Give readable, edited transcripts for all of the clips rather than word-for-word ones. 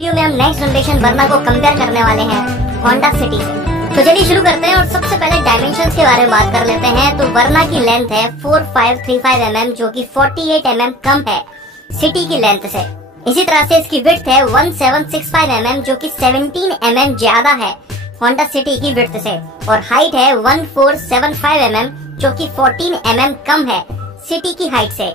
Video में हम next generation वर्ना को कंपेयर करने वाले हैं होंडा सिटी से। तो चलिए शुरू करते हैं और सबसे पहले डायमेंशंस के बारे में बात कर लेते हैं। तो वर्ना की लेंथ है 4535 mm जो कि 48 mm कम है सिटी की लेंथ से। इसी तरह से इसकी विड्थ है 1765 mm जो कि 17 mm ज्यादा है होंडा सिटी की विड्थ से, और हाइट है 1475 mm जो कि 14 mm कम है सिटी की हाइट से।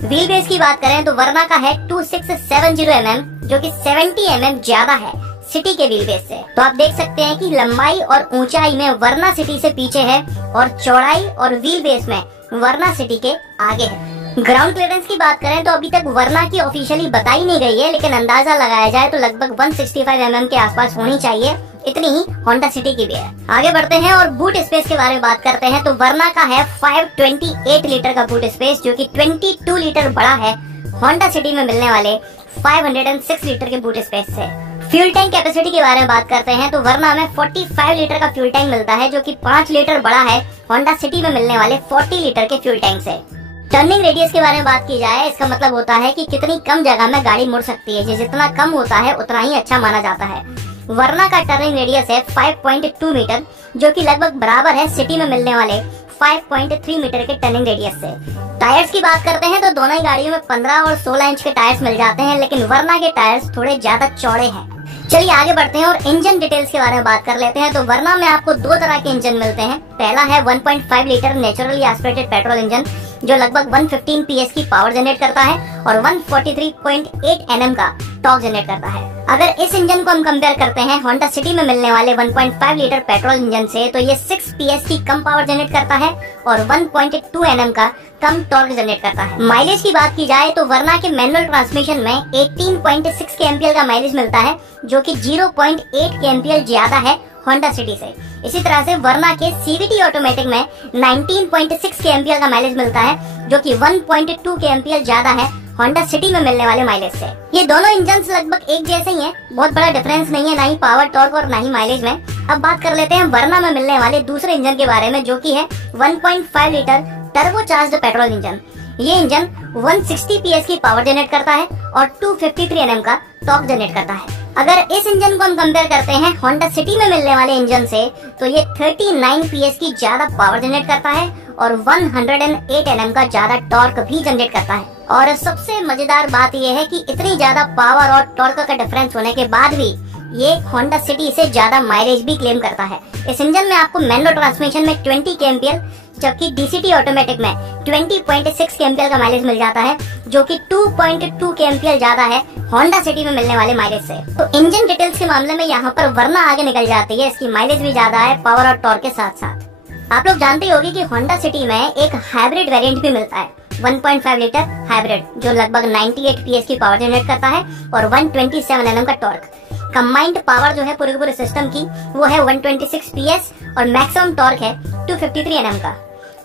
व्हील बेस की बात करें तो वर्ना का है 2670 mm जो कि 70 mm ज्यादा है सिटी के व्हील बेस से। तो आप देख सकते हैं कि लंबाई और ऊंचाई में वर्ना सिटी से पीछे है और चौड़ाई और व्हील बेस में वर्ना सिटी के आगे है। ग्राउंड क्लियरेंस की बात करें तो अभी तक वर्ना की ऑफिशियली बताई नहीं गई है, लेकिन अंदाजा लगाया जाए तो लगभग 165 mm के आसपास होनी चाहिए, इतनी ही होंडा सिटी की भी है। आगे बढ़ते हैं और बूट स्पेस के बारे में बात करते हैं। तो वर्ना का है 528 लीटर का बूट स्पेस जो कि 22 लीटर बड़ा है होंडा सिटी में मिलने वाले 506 लीटर के बूट स्पेस से। फ्यूल टैंक कैपेसिटी के बारे में बात करते हैं तो वर्ना में 45 लीटर का फ्यूल टैंक मिलता है जो कि 5 लीटर बड़ा है होंडा सिटी में मिलने वाले 40 लीटर के फ्यूल टैंक से। टर्निंग रेडियस के बारे में बात की जाए, इसका मतलब होता है कि कितनी कम जगह में गाड़ी मुड़ सकती है। जितना कम होता है उतना ही अच्छा माना जाता है। वर्ना का टर्निंग रेडियस है 5.2 मीटर जो कि लगभग बराबर है सिटी में मिलने वाले 5.3 मीटर के टर्निंग रेडियस से। टायर्स की बात करते हैं तो दोनों ही गाड़ियों में 15 और 16 इंच के टायर्स मिल जाते हैं, लेकिन वर्ना के टायर्स थोड़े ज्यादा चौड़े हैं। चलिए आगे बढ़ते हैं और इंजन डिटेल्स के बारे में बात कर लेते हैं। तो वर्ना में आपको दो तरह के इंजन मिलते हैं। पहला है 1.5 litre naturally aspirated petrol engine जो लगभग 115 PS की पावर जनरेट करता है और 143.8 Nm का टॉर्क जनरेट करता है। अगर इस इंजन को हम कंपेयर करते हैं होंडा सिटी में मिलने वाले 1.5 लीटर पेट्रोल इंजन से, तो ये 6 PS की कम पावर जनरेट करता है और 1.2 Nm का कम टॉर्क जनरेट करता है। माइलेज की बात की जाए तो वर्ना के मैनुअल ट्रांसमिशन में 18.6 kmpl का माइलेज मिलता है जो कि 0.8 kmpl ज्यादा है होंडा सिटी से। इसी तरह से वर्ना के CVT ऑटोमेटिक में 19.6 kmpl का माइलेज मिलता है जो कि 1.2 kmpl ज्यादा है होंडा सिटी में मिलने वाले माइलेज से। ये दोनों इंजन्स लगभग एक जैसे ही हैं, बहुत बड़ा डिफरेंस नहीं है, ना ही पावर टॉर्क और ना ही माइलेज में। अब बात कर लेते हैं वर्ना में मिलने वाले दूसरे इंजन के बारे में जो कि है 1.5 litre turbo charged petrol engine. ये इंजन 160 PS की पावर जनरेट करता है और 253 Nm का टॉर्क जनरेट करता है। अगर इस इंजन को हम कंपेयर करते हैं होंडा सिटी में मिलने वाले इंजन से, तो ये 39 PS की ज्यादा पावर जनरेट करता है और 108 Nm का ज्यादा टॉर्क भी जनरेट करता है। और सबसे मजेदार बात यह है कि इतनी ज्यादा पावर और टॉर्क का डिफरेंस होने के बाद भी ये होंडा सिटी से ज्यादा माइलेज भी क्लेम करता है। इस इंजन में आपको मैनुअल ट्रांसमिशन में 20 kmpl जबकि DCT ऑटोमेटिक में 20.6 kmpl का माइलेज मिल जाता है जो कि 2.2 kmpl ज्यादा है होंडा सिटी में मिलने वाले माइलेज से। तो इंजन डिटेल्स के मामले में यहाँ पर वर्ना आगे निकल जाती है। इसकी माइलेज भी ज्यादा है पावर और टॉर्क के साथ साथ। आप लोग जानते होंगे कि होंडा सिटी में एक हाइब्रिड वेरिएंट भी मिलता है 1.5 लीटर हाइब्रिड जो लगभग 98 PS की पावर जनरेट करता है और 127 Nm का टॉर्क। कंबाइंड पावर जो है पूरे पूरे सिस्टम की वो है 126 PS और मैक्सिमम टॉर्क है 253 Nm का।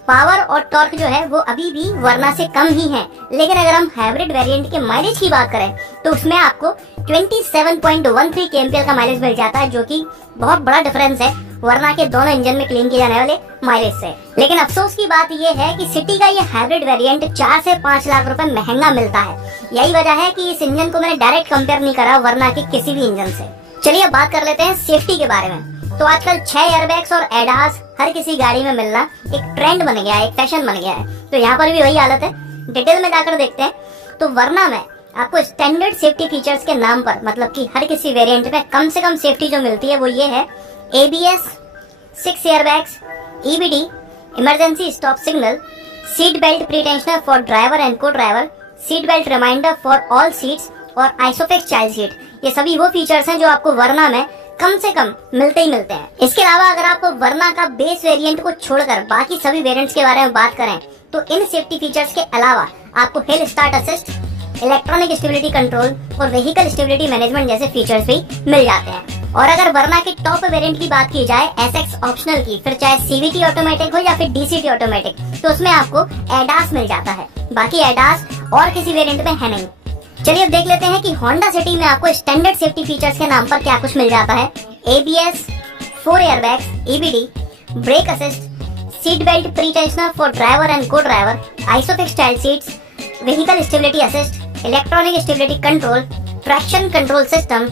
पावर और टॉर्क जो है वो अभी भी वर्ना से कम ही है, लेकिन अगर हम हाइब्रिड वेरिएंट के माइलेज की बात करें तो उसमें आपको 27.13 kmpl का माइलेज मिल जाता है जो कि बहुत बड़ा डिफरेंस है वर्ना के दोनों इंजन में क्लेम किए जाने वाले माइलेज से। लेकिन अफसोस की बात ये है कि सिटी का ये हाइब्रिड वेरिएंट 4 से 5 लाख रुपए महंगा मिलता है। यही वजह है कि इस इंजन को मैंने डायरेक्ट कंपेयर नहीं करा वर्ना के किसी भी इंजन से। चलिए अब बात कर लेते हैं सेफ्टी के बारे में। तो आजकल 6 एयरबैग्स और एडास हर किसी गाड़ी में मिलना एक ट्रेंड बन गया है, एक फैशन बन गया है। तो यहाँ पर भी वही हालत है। डिटेल में जाकर देखते हैं तो वर्ना में आपको स्टैंडर्ड सेफ्टी फीचर्स के नाम पर, मतलब कि हर किसी वेरिएंट में कम से कम सेफ्टी जो मिलती है वो ये है: ABS, 6 airbags, EBD, emergency stop signal, seat belt pretensioner for driver and co driver, seat belt reminder for all seats और आइसोफिक्स चाइल्ड सीट। ये सभी वो फीचर्स हैं जो आपको वर्ना में कम से कम मिलते ही मिलते हैं। इसके अलावा अगर आप वर्ना का बेस वेरिएंट को छोड़कर बाकी सभी वेरिएंट्स के बारे में बात करें तो इन सेफ्टी फीचर्स के अलावा आपको हिल start assist, electronic stability control और व्हीकल स्टेबिलिटी मैनेजमेंट जैसे फीचर्स भी मिल जाते हैं। और अगर वर्ना के टॉप वेरिएंट की बात की जाए SX ऑप्शनल की, फिर चाहे CVT ऑटोमेटिक हो या फिर DCT ऑटोमेटिक, तो उसमें आपको एडास मिल जाता है। बाकी एडास और किसी वेरिएंट में है नहीं। चलिए अब देख लेते हैं कि होंडा सिटी में आपको स्टैंडर्ड सेफ्टी फीचर्स के नाम पर क्या कुछ मिल जाता है। ABS, 4 airbags, EBD, brake assist, seat belt pretensioner for driver and co driver, Isofix child seats, vehicle stability assist, electronic stability control, traction control system,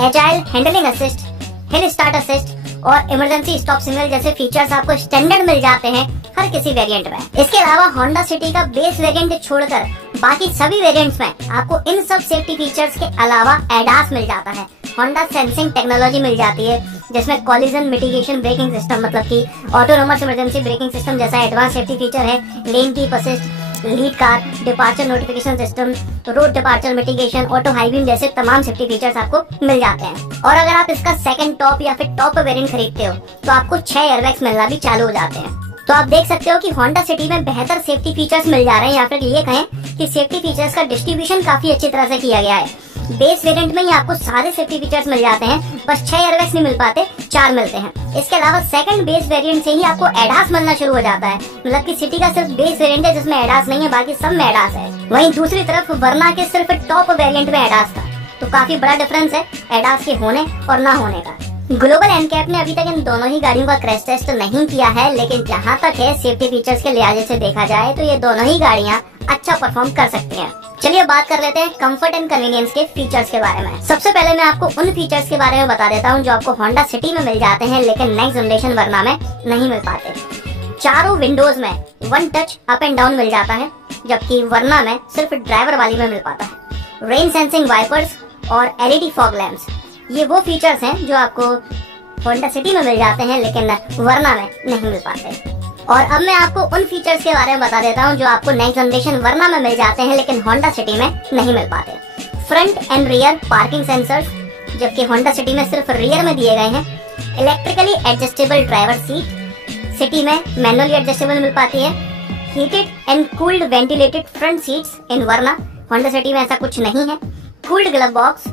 agile handling assist, hill start assist और emergency stop signal जैसे features आपको standard मिल जाते हैं हर किसी variant में। इसके अलावा होंडा सिटी का बेस वेरिएंट छोड़कर बाकी सभी वेरिएंट्स में आपको इन सब सेफ्टी फीचर्स के अलावा एडास मिल जाता है। होंडा सेंसिंग टेक्नोलॉजी मिल जाती है जिसमें कॉलिजन मिटिगेशन ब्रेकिंग सिस्टम, मतलब कि ऑटोनोमस इमरजेंसी ब्रेकिंग सिस्टम जैसा एडवांस सेफ्टी फीचर है, lane keep assist, lead car, departure notification system, road departure mitigation, auto high beam जैसे तमाम सेफ्टी फीचर्स आपको मिल जाते हैं। और अगर आप इसका सेकंड टॉप या फिर टॉप वेरिएंट खरीदते हो तो आपको 6 एयरबैग्स मिलना भी चालू हो जाते हैं। तो आप देख सकते हो कि होंडा सिटी में बेहतर सेफ्टी फीचर्स मिल जा रहे हैं, या फिर ये कहें कि सेफ्टी फीचर्स का डिस्ट्रीब्यूशन काफी अच्छी तरह से किया गया है। बेस वेरिएंट में ही आपको सारे सेफ्टी फीचर्स मिल जाते हैं, बस 6 एयरबैग्स नहीं मिल पाते, 4 मिलते हैं। इसके अलावा सेकंड बेस वेरिएंट से ही आपको एडास मिलना शुरू हो जाता है, मतलब कि सिटी का सिर्फ बेस वेरिएंट है जिसमें एडास नहीं है, बाकी सब में एडास है। वहीं दूसरी तरफ वरना के सिर्फ टॉप वेरिएंट में एडास था, तो काफी बड़ा डिफरेंस है एडास के होने और ना होने का। ग्लोबल एनकैप ने अभी तक इन दोनों ही गाड़ियों का क्रैश टेस्ट नहीं किया है, लेकिन जहाँ तक है सेफ्टी फीचर्स के लिहाज से देखा जाए तो ये दोनों ही गाड़ियाँ अच्छा परफॉर्म कर सकती हैं। चलिए बात कर लेते हैं कंफर्ट एंड कन्वीनियंस के फीचर्स के बारे में। सबसे पहले मैं आपको उन फीचर्स के बारे में बता देता हूँ जो आपको होंडा सिटी में मिल जाते हैं लेकिन नेक्स्ट जनरेशन वरना में नहीं मिल पाते। चारों विंडोज में one touch up and down मिल जाता है, जबकि वरना में सिर्फ ड्राइवर वाली में मिल पाता है। रेन सेंसिंग वाइपर्स और एलईडी फॉग लैंप्स, ये वो फीचर्स हैं जो आपको होंडा सिटी में मिल जाते हैं लेकिन वरना में नहीं मिल पाते। और अब मैं आपको उन फीचर्स के बारे में बता देता हूँ जो आपको नेक्स्ट जनरेशन वरना में मिल जाते हैं लेकिन होंडा सिटी में नहीं मिल पाते। Front end rear parking sensors, जबकि होंडा सिटी में सिर्फ रियर में दिए गए हैं। Electrically adjustable driver seat, city में मैनुअली एडजस्टेबल मिल पाती है। Heated and cooled ventilated front seats in वरना, होंडा सिटी में ऐसा कुछ नहीं है। Cooled glove box,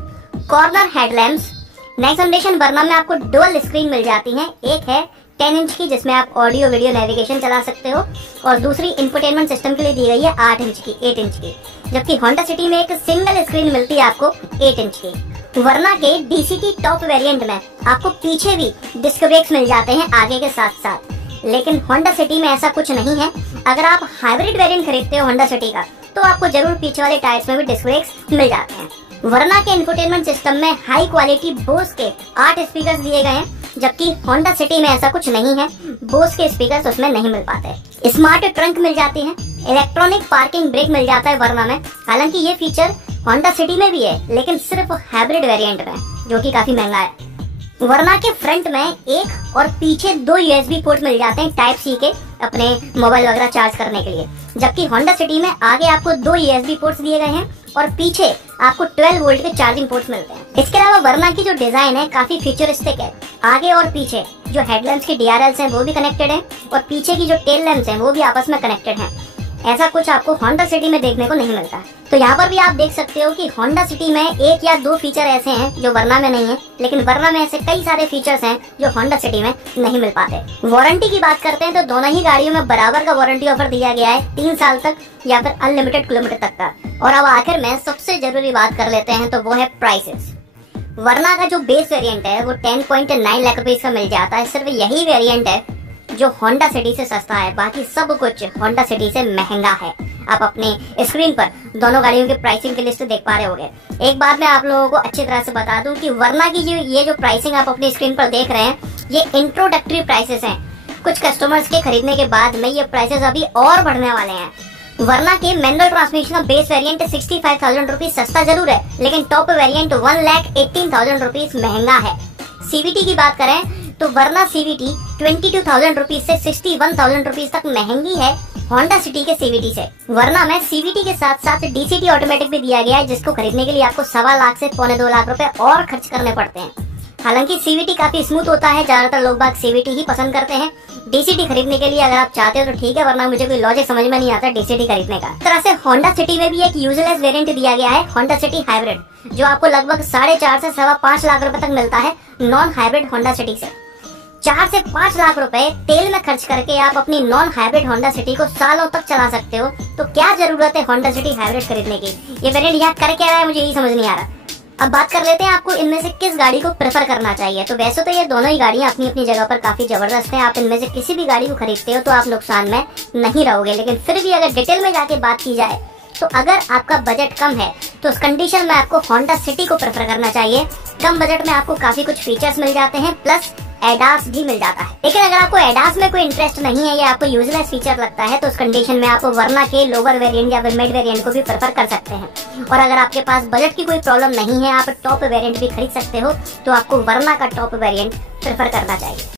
corner headlamps. Next generation वरना में आपको डुअल स्क्रीन मिल जाती हैं, एक है 10 इंच की जिसमें आप ऑडियो वीडियो नेविगेशन चला सकते हो और दूसरी इंफोटेनमेंट सिस्टम के लिए दी गई है 8 इंच की, जबकि होंडा सिटी में एक सिंगल स्क्रीन मिलती है आपको 8 इंच की। वरना के डीसीटी टॉप वेरिएंट में आपको पीछे भी डिस्क ब्रेक्स मिल जाते हैं आगे के साथ साथ, लेकिन होंडा सिटी में ऐसा कुछ नहीं है। अगर आप हाइब्रिड वेरिएंट खरीदते हो होंडा सिटी का तो आपको जरूर पीछे वाले टायर्स में भी डिस्क ब्रेक्स मिल जाते हैं। वरना के इंफोटेनमेंट सिस्टम में हाई क्वालिटी बोस के 8 स्पीकर्स दिए गए हैं, जबकि होंडा सिटी में ऐसा कुछ नहीं है, बोस के स्पीकर्स उसमें नहीं मिल पाते। स्मार्ट ट्रंक मिल जाती है, इलेक्ट्रॉनिक पार्किंग ब्रेक मिल जाता है वरना में। हालांकि ये फीचर होंडा सिटी में भी है लेकिन सिर्फ हाइब्रिड वेरिएंट में, जो कि काफी महंगा है। वरना के फ्रंट में एक और पीछे 2 यूएसबी पोर्ट मिल जाते हैं टाइप सी के, अपने मोबाइल वगैरह चार्ज करने के लिए, जबकि होंडा सिटी में आगे आपको 2 यूएसबी पोर्ट्स दिए गए हैं और पीछे आपको 12 वोल्ट के चार्जिंग पोर्ट्स मिलते हैं। इसके अलावा वरना की जो डिजाइन है काफी फ्यूचरिस्टिक है। आगे और पीछे जो हेडलैम्प्स की डीआरएल्स हैं वो भी कनेक्टेड हैं और पीछे की जो टेल लैम्प्स हैं वो भी आपस में कनेक्टेड हैं। ऐसा कुछ आपको होंडा सिटी में देखने को नहीं मिलता। तो यहाँ पर भी आप देख सकते हो कि होंडा सिटी में 1 या 2 फीचर ऐसे हैं जो वरना में नहीं है, लेकिन वरना में ऐसे कई सारे फीचर्स हैं जो होंडा सिटी में नहीं मिल पाते। वारंटी की बात करते हैं तो दोनों ही गाड़ियों में बराबर का वारंटी ऑफर दिया गया है, 3 साल तक या फिर अनलिमिटेड किलोमीटर तक का। और अब आखिर में सबसे जरूरी बात कर लेते हैं तो वो है प्राइसेस। वरना का जो बेस वेरिएंट है वो 10.9 लाख रुपए का मिल जाता है। सिर्फ यही वेरिएंट है जो होंडा सिटी से सस्ता है, बाकी सब कुछ होंडा सिटी से महंगा है। आप अपने स्क्रीन पर दोनों गाड़ियों के प्राइसिंग की लिस्ट देख पा रहे होंगे। एक बात मैं आप लोगों को अच्छी तरह से बता दूं कि वरना की जो प्राइसिंग आप अपनी स्क्रीन पर देख रहे हैं ये इंट्रोडक्टरी प्राइसेस हैं। कुछ कस्टमर्स के खरीदने के बाद में ये प्राइसेस अभी और बढ़ने वाले हैं। वरना के मैनुअल ट्रांसमिशन का बेस वेरिएंट 65,000 रुपीज सस्ता जरूर है, लेकिन टॉप वेरिएंट 1,18,000 रुपीज महंगा है। सीवीटी की बात करें तो वरना सीवीटी 22,000 रुपीज से 61,000 रुपीज तक महंगी है होंडा सिटी के सीवीटी से। वरना में सीवीटी के साथ साथ डीसीटी ऑटोमेटिक भी दिया गया है, जिसको खरीदने के लिए आपको 1.25 लाख से 2.25 लाख रुपए और खर्च करने पड़ते हैं। हालांकि सीवीटी काफी स्मूथ होता है, ज्यादातर लोग बाग सीवीटी ही पसंद करते हैं। डीसीटी खरीदने के लिए अगर आप चाहते हो तो ठीक है, वरना मुझे कोई लॉजिक समझ में नहीं आता डीसीटी खरीदने का। इस तरह से होंडा सिटी में भी एक यूजलेस वेरिएंट दिया गया है, होंडा सिटी हाइब्रिड, जो आपको लगभग 4.5 से 5.25 लाख रुपए तक मिलता है नॉन हाइब्रिड होंडा सिटी से। 4 से 5 लाख रुपए तेल में खर्च करके आप अपनी नॉन हाइब्रिड होंडा सिटी को सालों तक चला सकते हो, तो क्या जरूरत है होंडा सिटी हाइब्रिड खरीदने की? ये वेरिएंट यहाँ कर क्या रहा है मुझे यही समझ नहीं आ रहा। अब बात कर लेते हैं आपको इनमें से किस गाड़ी को प्रेफर करना चाहिए। तो वैसे तो ये दोनों ही गाड़ियां अपनी अपनी जगह पर काफी जबरदस्त हैं। आप इनमें से किसी भी गाड़ी को खरीदते हो तो आप नुकसान में नहीं रहोगे, लेकिन फिर भी अगर डिटेल में जाके बात की जाए तो अगर आपका बजट कम है तो उस कंडीशन में आपको होंडा सिटी को प्रेफर करना चाहिए। कम बजट में आपको काफी कुछ फीचर्स मिल जाते हैं, प्लस एडास भी मिल जाता है। लेकिन अगर आपको एडास में कोई इंटरेस्ट नहीं है या आपको यूजलेस फीचर लगता है तो उस कंडीशन में आप वर्ना के लोअर वेरिएंट या फिर मिड वेरिएंट को भी प्रेफर कर सकते हैं। और अगर आपके पास बजट की कोई प्रॉब्लम नहीं है, आप टॉप वेरिएंट भी खरीद सकते हो, तो आपको वर्ना का टॉप वेरिएंट प्रेफर करना चाहिए।